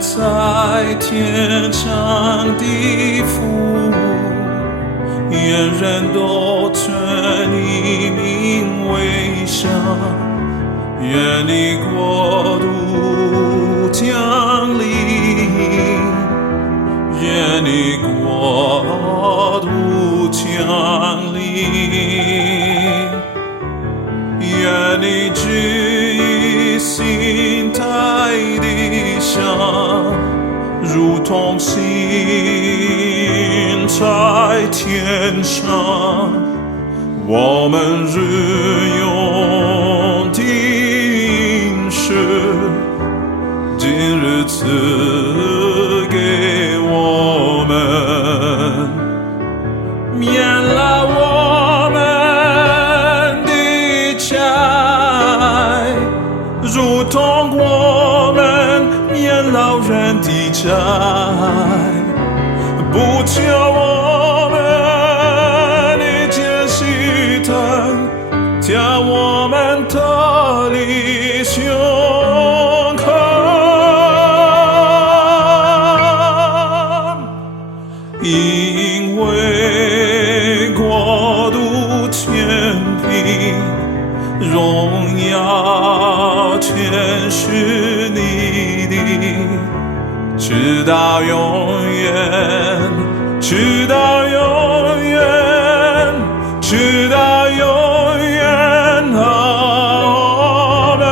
在天上地父，愿人都称你名为圣，愿你国度降临，愿你国度降临，愿你旨意行在地上，如同行在天上。我们日用的饮食，今日赐给我们，免了我们的债，如同我们免了人的债，不求我们的见识疼，叫我们脱离凶恶，因为国度、权柄、荣耀全是你的，直到永远，直到永远，直到永远。阿门。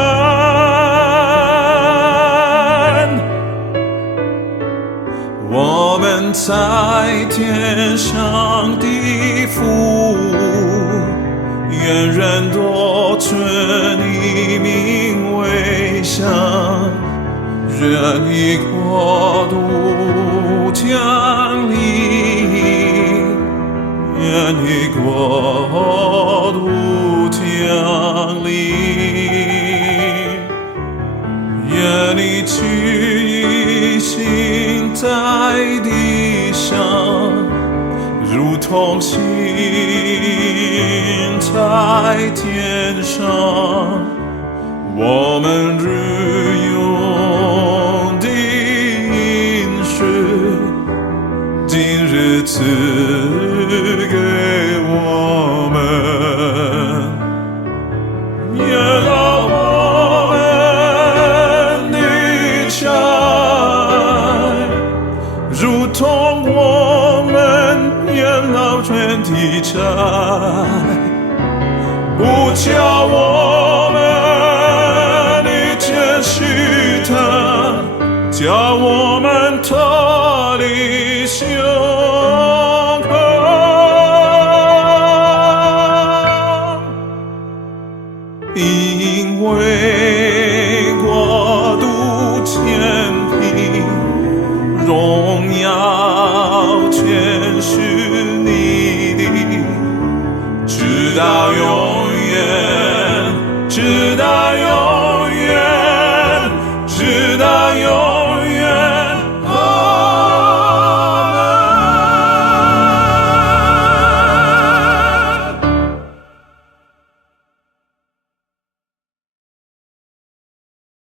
我们在天上的父，愿人都称你名为圣，愿你国度降临，愿你国度降临，愿你旨意行在地上，如同行在天上。我们日用的饮食，今日赐给我们，免了我们的债，如同我们免了人的债，不叫我们的见识疼，叫我们脱离凶恶，因为国度、权柄、荣耀全是